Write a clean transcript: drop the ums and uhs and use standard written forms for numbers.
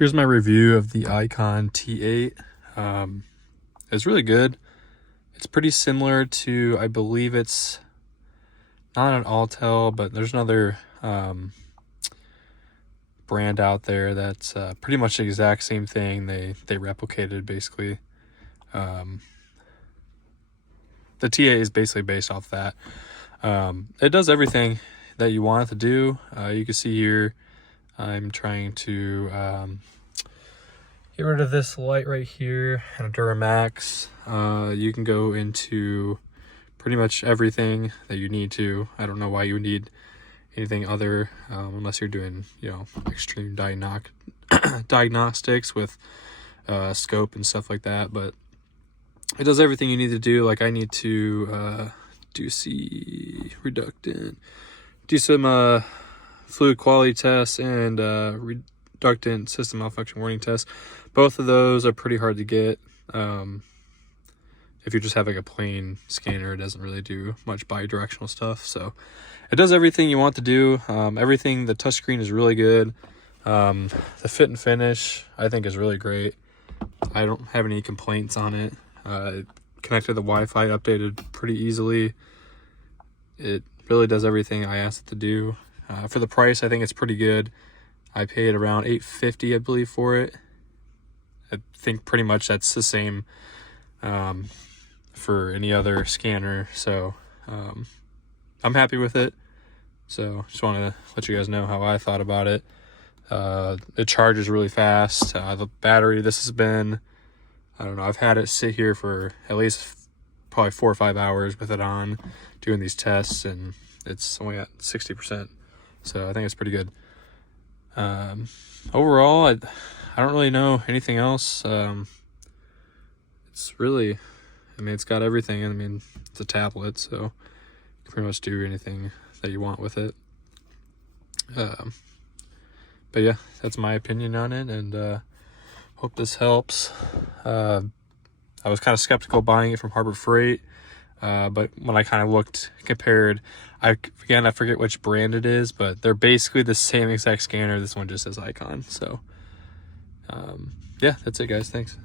Here's my review of the Icon T8. It's really good. It's pretty similar to, I believe it's not an Autel, but there's another brand out there that's pretty much the exact same thing. They replicated basically. The T8 is basically based off that. It does everything that you want it to do. You can see here I'm trying to get rid of this light right here and a Duramax. You can go into pretty much everything that you need to. I don't know why you would need anything other unless you're doing, extreme diagnostics with scope and stuff like that. But it does everything you need to do. Like I need to do reductant, do some fluid quality tests and reductant system malfunction warning tests. Both of those are pretty hard to get. If you're just having a plain scanner, it doesn't really do much bi-directional stuff. So it does everything you want to do. Everything, the touchscreen is really good. The fit and finish, I think, is really great. I don't have any complaints on it. It connected to the Wi-Fi, updated pretty easily. It really does everything I asked it to do. For the price, I think it's pretty good. I paid around $850, I believe, for it. I think pretty much that's the same for any other scanner. So I'm happy with it. So just want to let you guys know how I thought about it. It charges really fast. The battery, this has been, I don't know, I've had it sit here for at least probably 4 or 5 hours with it on, doing these tests, and it's only at 60%. So I think it's pretty good. Overall, I don't really know anything else. It's really, it's got everything. It's a tablet, so you can pretty much do anything that you want with it. But yeah, that's my opinion on it, and hope this helps. I was kind of skeptical buying it from Harbor Freight, but when I kind of compared, I forget which brand it is, but they're basically the same exact scanner. This one just says Icon. So yeah, that's it, guys. Thanks.